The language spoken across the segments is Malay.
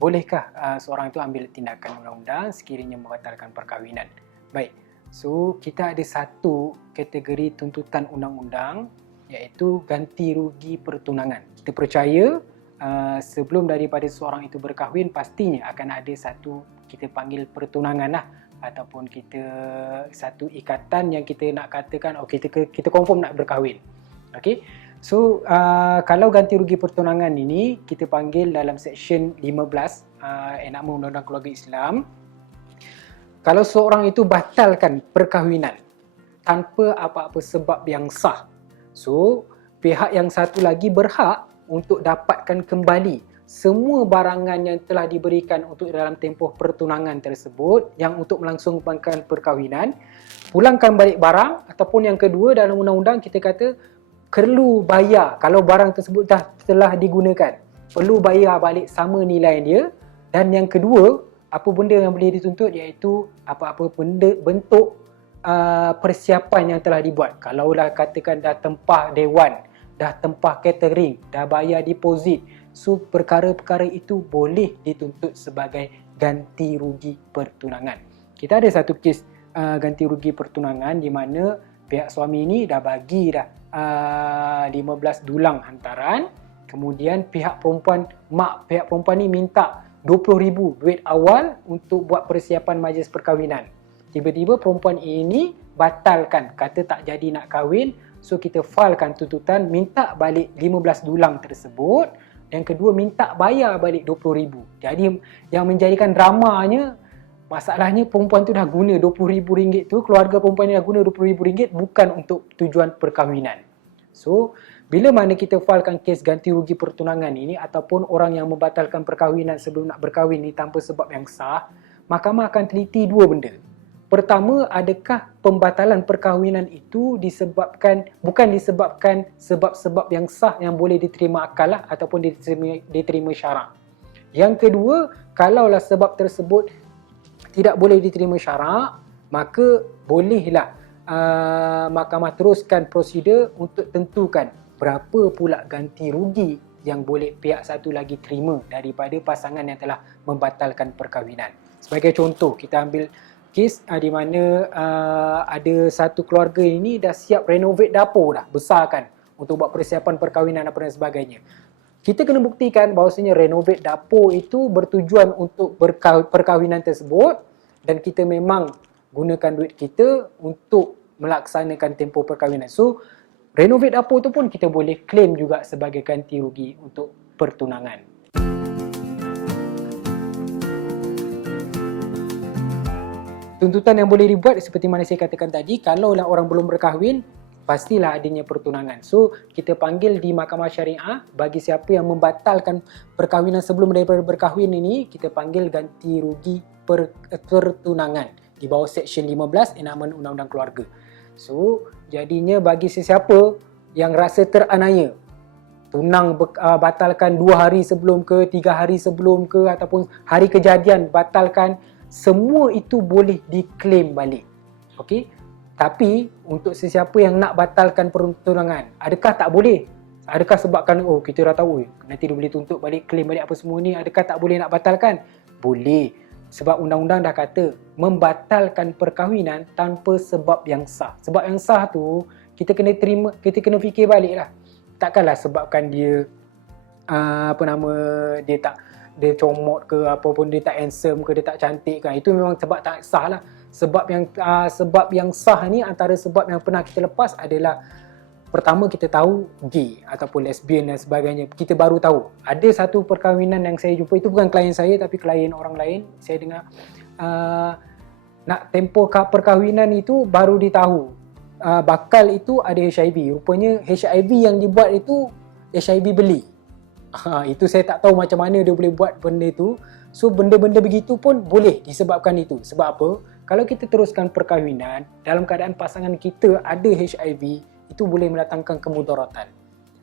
bolehkah seorang itu ambil tindakan undang-undang sekiranya membatalkan perkahwinan? Baik, so kita ada satu kategori tuntutan undang-undang iaitu ganti rugi pertunangan. Kita percaya sebelum daripada seorang itu berkahwin pastinya akan ada satu kita panggil pertunangan lah, ataupun kita satu ikatan yang kita nak katakan kita confirm nak berkahwin. Okey. So kalau ganti rugi pertunangan ini kita panggil dalam seksyen 15 Enakmen Undang-Undang Keluarga Islam. Kalau seorang itu batalkan perkahwinan tanpa apa-apa sebab yang sah, so pihak yang satu lagi berhak untuk dapatkan kembali semua barangan yang telah diberikan untuk dalam tempoh pertunangan tersebut yang untuk melangsungkan perkahwinan, pulangkan balik barang. Ataupun yang kedua, dalam undang-undang kita kata perlu bayar kalau barang tersebut telah digunakan, perlu bayar balik sama nilai dia. Dan yang kedua, apa benda yang boleh dituntut iaitu apa-apa bentuk persiapan yang telah dibuat. Kalaulah katakan dah tempah dewan, dah tempah catering, dah bayar deposit, so perkara-perkara itu boleh dituntut sebagai ganti rugi pertunangan. Kita ada satu kes ganti rugi pertunangan di mana pihak suami ini dah bagi 15 dulang hantaran, kemudian pihak perempuan ni minta 20,000 duit awal untuk buat persiapan majlis perkahwinan. Tiba-tiba perempuan ini batalkan, kata tak jadi nak kahwin. So kita filekan tuntutan minta balik 15 dulang tersebut. Yang kedua, minta bayar balik 20,000. Jadi yang menjadikan dramanya, masalahnya perempuan tu dah guna RM20,000 tu, keluarga perempuan ni dah guna RM20,000 bukan untuk tujuan perkahwinan. So bila mana kita filekan kes ganti rugi pertunangan ini ataupun orang yang membatalkan perkahwinan sebelum nak berkahwin ni tanpa sebab yang sah, mahkamah akan teliti dua benda. Pertama, adakah pembatalan perkahwinan itu bukan disebabkan sebab-sebab yang sah yang boleh diterima akal ataupun diterima syarak. Yang kedua, kalaulah sebab tersebut tidak boleh diterima syarak, maka bolehlah mahkamah teruskan prosedur untuk tentukan berapa pula ganti rugi yang boleh pihak satu lagi terima daripada pasangan yang telah membatalkan perkahwinan. Sebagai contoh, kita ambil kes di mana ada satu keluarga ini dah siap renovate dapur dah, besarkan untuk buat persiapan perkahwinan dan sebagainya. Kita kena buktikan bahawasanya renovate dapur itu bertujuan untuk perkahwinan tersebut dan kita memang gunakan duit kita untuk melaksanakan tempoh perkahwinan. So renovate dapur tu pun kita boleh claim juga sebagai ganti rugi untuk pertunangan. Tuntutan yang boleh dibuat seperti mana saya katakan tadi, kalaulah orang belum berkahwin, pastilah adanya pertunangan. So kita panggil di mahkamah syariah, bagi siapa yang membatalkan perkahwinan sebelum daripada berkahwin ini, kita panggil ganti rugi pertunangan di bawah seksyen 15 Enakmen Undang-Undang Keluarga. So jadinya bagi sesiapa yang rasa teranaya, tunang batalkan 2 hari sebelum ke, 3 hari sebelum ke, ataupun hari kejadian batalkan, semua itu boleh diklaim balik. Okey? Tapi untuk sesiapa yang nak batalkan pertunangan, adakah tak boleh? Adakah sebabkan kita dah tahu nanti dia boleh tuntut balik, claim balik apa semua ni, adakah tak boleh nak batalkan? Boleh. Sebab undang-undang dah kata membatalkan perkahwinan tanpa sebab yang sah. Sebab yang sah tu kita kena fikir balik lah. Takkanlah sebabkan dia dia comot ke, apapun dia tak handsome ke, dia tak cantik kan, itu memang sebab tak sah lah. Sebab yang sah ni, antara sebab yang pernah kita lepas adalah, pertama kita tahu gay ataupun lesbian dan sebagainya. Kita baru tahu. Ada satu perkahwinan yang saya jumpa, itu bukan klien saya tapi klien orang lain. Saya dengar nak tempoh perkahwinan itu baru ditahu bakal itu ada HIV. Rupanya HIV yang dibuat itu HIV beli. Itu saya tak tahu macam mana dia boleh buat benda itu. So benda-benda begitu pun boleh disebabkan itu. Sebab apa? Kalau kita teruskan perkahwinan dalam keadaan pasangan kita ada HIV, itu boleh mendatangkan kemudaratan.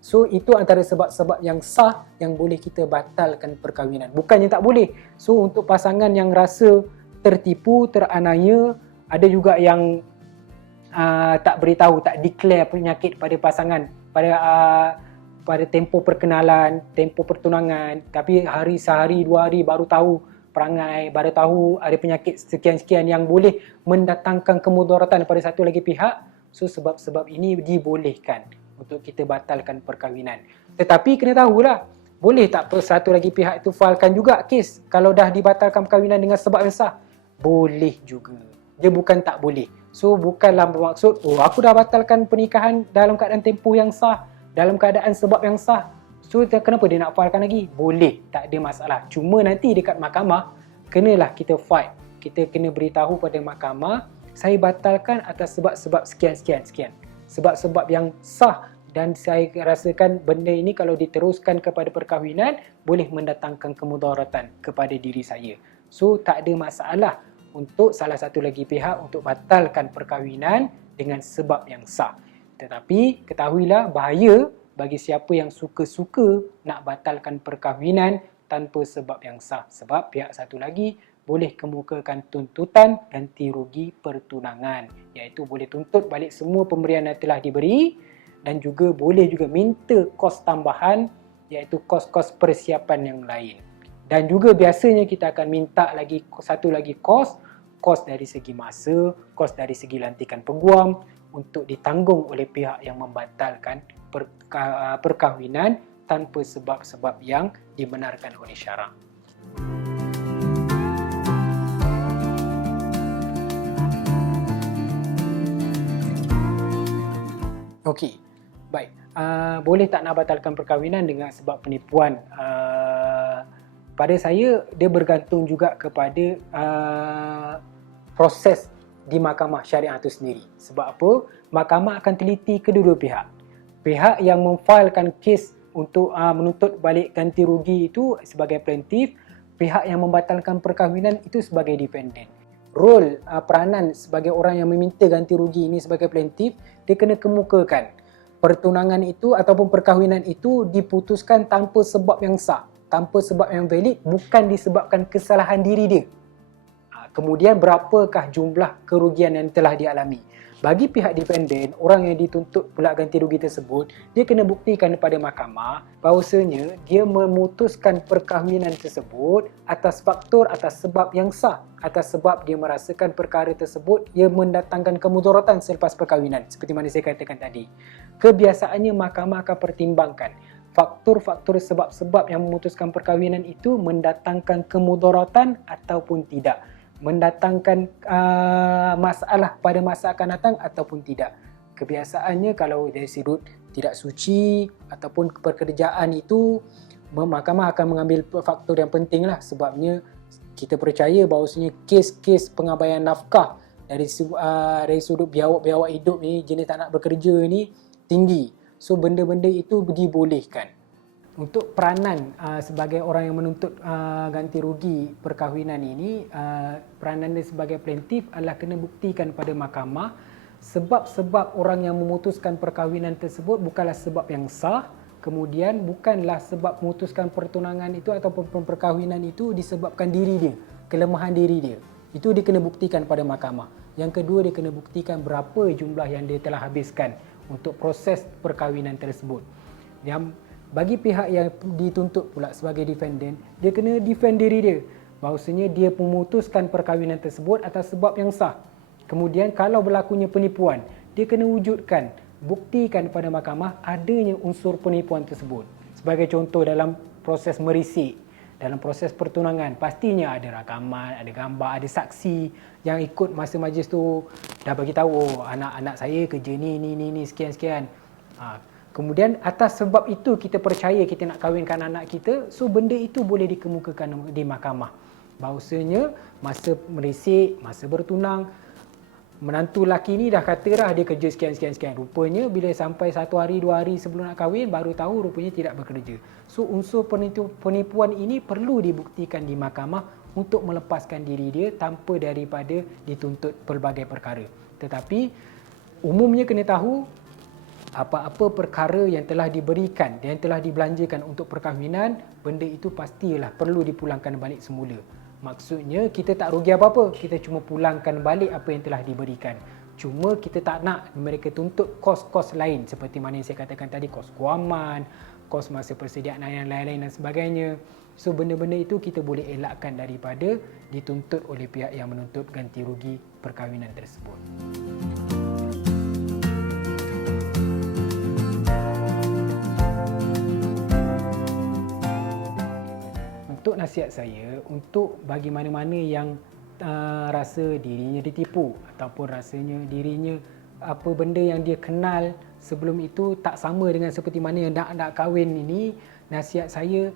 So itu antara sebab-sebab yang sah yang boleh kita batalkan perkahwinan. Bukannya tak boleh. So untuk pasangan yang rasa tertipu, teranaya, ada juga yang tak beritahu, tak declare penyakit pada pasangan, pada pada tempoh perkenalan, tempoh pertunangan, tapi sehari, 2 hari baru tahu perangai, baru tahu ada penyakit sekian-sekian yang boleh mendatangkan kemudaratan pada satu lagi pihak. So sebab-sebab ini dibolehkan untuk kita batalkan perkahwinan. Tetapi kena tahulah, boleh tak satu lagi pihak itu filekan juga kes kalau dah dibatalkan perkahwinan dengan sebab yang sah? Boleh juga. Dia bukan tak boleh. So bukanlah bermaksud, aku dah batalkan pernikahan dalam keadaan tempoh yang sah, dalam keadaan sebab yang sah. So kenapa dia nak filekan lagi? Boleh, tak ada masalah. Cuma nanti dekat mahkamah, kenalah kita fight. Kita kena beritahu pada mahkamah, saya batalkan atas sebab-sebab sekian. Sebab-sebab yang sah, dan saya rasakan benda ini kalau diteruskan kepada perkahwinan boleh mendatangkan kemudaratan kepada diri saya. So tak ada masalah untuk salah satu lagi pihak untuk batalkan perkahwinan dengan sebab yang sah. Tetapi ketahuilah bahaya bagi siapa yang suka-suka nak batalkan perkahwinan tanpa sebab yang sah. Sebab pihak satu lagi boleh kemukakan tuntutan ganti rugi pertunangan, iaitu boleh tuntut balik semua pemberian yang telah diberi dan juga boleh juga minta kos tambahan, iaitu kos-kos persiapan yang lain. Dan juga biasanya kita akan minta lagi satu lagi kos dari segi masa, kos dari segi lantikan peguam untuk ditanggung oleh pihak yang membatalkan perkahwinan tanpa sebab-sebab yang dibenarkan oleh syarak. Okey, baik. Boleh tak nak batalkan perkahwinan dengan sebab penipuan? Pada saya, dia bergantung juga kepada proses di mahkamah syariah itu sendiri. Sebab apa? Mahkamah akan teliti kedua-dua pihak. Pihak yang memfailkan kes untuk menuntut balik ganti rugi itu sebagai plaintiff, pihak yang membatalkan perkahwinan itu sebagai defendant. Role peranan sebagai orang yang meminta ganti rugi ini sebagai plaintiff, dia kena kemukakan pertunangan itu ataupun perkahwinan itu diputuskan tanpa sebab yang sah, tanpa sebab yang valid, bukan disebabkan kesalahan diri dia. Kemudian berapakah jumlah kerugian yang telah dialami? Bagi pihak defendant, orang yang dituntut pula ganti rugi tersebut, dia kena buktikan kepada mahkamah bahawasanya dia memutuskan perkahwinan tersebut atas faktor, atas sebab yang sah, atas sebab dia merasakan perkara tersebut ia mendatangkan kemudaratan selepas perkahwinan. Seperti mana saya katakan tadi, kebiasaannya mahkamah akan pertimbangkan faktor-faktor sebab-sebab yang memutuskan perkahwinan itu mendatangkan kemudaratan ataupun tidak, mendatangkan masalah pada masa akan datang ataupun tidak. Kebiasaannya kalau dari sudut tidak suci ataupun pekerjaan itu, mahkamah akan mengambil faktor yang penting lah. Sebabnya kita percaya bahawasanya kes-kes pengabaian nafkah dari sudut biawak-biawak hidup ni, jenis tak nak bekerja ni tinggi. So benda-benda itu dibolehkan. Untuk peranan sebagai orang yang menuntut ganti rugi perkahwinan ini, peranan dia sebagai plaintiff adalah kena buktikan pada mahkamah sebab-sebab orang yang memutuskan perkahwinan tersebut bukanlah sebab yang sah, kemudian bukanlah sebab memutuskan pertunangan itu ataupun perkahwinan itu disebabkan diri dia, kelemahan diri dia. Itu dia kena buktikan pada mahkamah. Yang kedua, dia kena buktikan berapa jumlah yang dia telah habiskan untuk proses perkahwinan tersebut. Yang bagi pihak yang dituntut pula sebagai defendant, dia kena defend diri dia bahawasanya dia memutuskan perkahwinan tersebut atas sebab yang sah. Kemudian kalau berlakunya penipuan, dia kena wujudkan, buktikan pada mahkamah adanya unsur penipuan tersebut. Sebagai contoh, dalam proses merisik, dalam proses pertunangan, pastinya ada rakaman, ada gambar, ada saksi yang ikut masa majlis tu dah bagi tahu, anak-anak saya kerja ni sekian-sekian. Kemudian atas sebab itu kita percaya kita nak kahwinkan anak kita, so benda itu boleh dikemukakan di mahkamah. Bahawasanya masa merisik, masa bertunang, menantu laki ni dah kata dah dia kerja sekian. Rupanya bila sampai 1 hari 2 hari sebelum nak kahwin, baru tahu rupanya tidak bekerja. So unsur penipuan ini perlu dibuktikan di mahkamah untuk melepaskan diri dia tanpa daripada dituntut pelbagai perkara. Tetapi umumnya kena tahu, apa-apa perkara yang telah diberikan, yang telah dibelanjakan untuk perkahwinan, benda itu pastilah perlu dipulangkan balik semula. Maksudnya kita tak rugi apa-apa, kita cuma pulangkan balik apa yang telah diberikan. Cuma kita tak nak mereka tuntut kos-kos lain seperti mana yang saya katakan tadi, kos guaman, kos masa persediaan dan lain-lain dan sebagainya. So benda-benda itu kita boleh elakkan daripada dituntut oleh pihak yang menuntut ganti rugi perkahwinan tersebut. Untuk nasihat saya, untuk bagi mana-mana yang rasa dirinya ditipu ataupun rasanya dirinya apa benda yang dia kenal sebelum itu tak sama dengan seperti mana yang nak kahwin ini, nasihat saya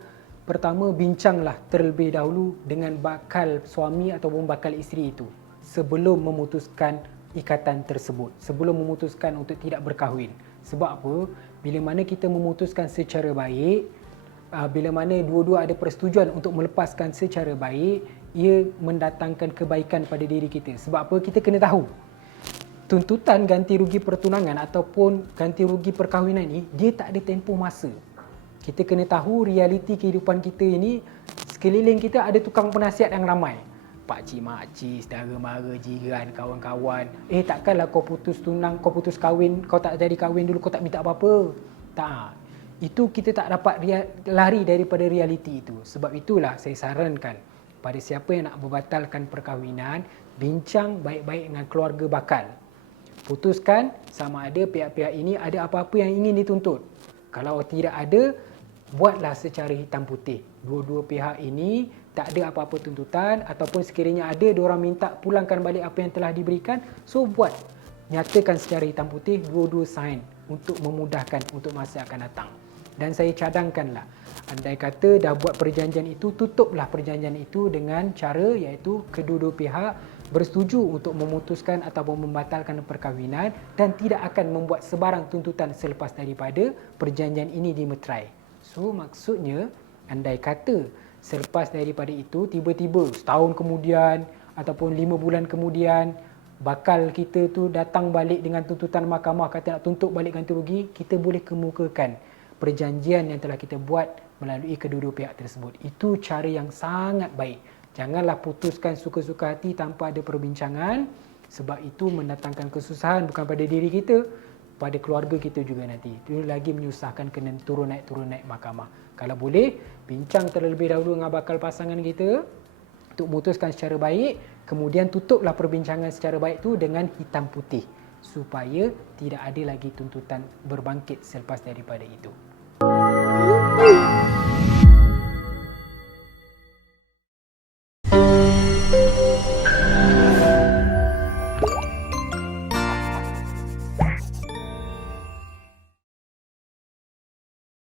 pertama bincanglah terlebih dahulu dengan bakal suami ataupun bakal isteri itu sebelum memutuskan ikatan tersebut, sebelum memutuskan untuk tidak berkahwin. Sebab apa? Bila mana kita memutuskan secara baik, bila mana dua-dua ada persetujuan untuk melepaskan secara baik, ia mendatangkan kebaikan pada diri kita. Sebab apa? Kita kena tahu tuntutan ganti rugi pertunangan ataupun ganti rugi perkahwinan ini, dia tak ada tempoh masa. Kita kena tahu realiti kehidupan kita ini, sekeliling kita ada tukang penasihat yang ramai. Pakcik, makcik, saudara mara, jiran, kawan-kawan. Takkanlah kau putus tunang, kau putus kahwin, kau tak jadi kahwin dulu, kau tak minta apa-apa. Tak. Itu kita tak dapat lari daripada realiti itu. Sebab itulah saya sarankan pada siapa yang nak membatalkan perkahwinan, bincang baik-baik dengan keluarga bakal. Putuskan sama ada pihak-pihak ini ada apa-apa yang ingin dituntut. Kalau tidak ada, buatlah secara hitam putih. Dua-dua pihak ini tak ada apa-apa tuntutan ataupun sekiranya ada, diorang minta pulangkan balik apa yang telah diberikan. So buat, nyatakan secara hitam putih, dua-dua sign untuk memudahkan untuk masa akan datang. Dan saya cadangkanlah, andai kata dah buat perjanjian itu, tutuplah perjanjian itu dengan cara iaitu kedua-dua pihak bersetuju untuk memutuskan ataupun membatalkan perkahwinan dan tidak akan membuat sebarang tuntutan selepas daripada perjanjian ini dimeterai. So maksudnya, andai kata selepas daripada itu tiba-tiba setahun kemudian ataupun 5 bulan kemudian bakal kita tu datang balik dengan tuntutan mahkamah kata nak tuntut balik ganti rugi, kita boleh kemukakan perjanjian yang telah kita buat melalui kedua-dua pihak tersebut. Itu cara yang sangat baik. Janganlah putuskan suka-suka hati tanpa ada perbincangan, sebab itu mendatangkan kesusahan bukan pada diri kita, pada keluarga kita juga nanti. Itu lagi menyusahkan kena turun naik mahkamah. Kalau boleh, bincang terlebih dahulu dengan bakal pasangan kita untuk memutuskan secara baik, kemudian tutuplah perbincangan secara baik tu dengan hitam putih supaya tidak ada lagi tuntutan berbangkit selepas daripada itu.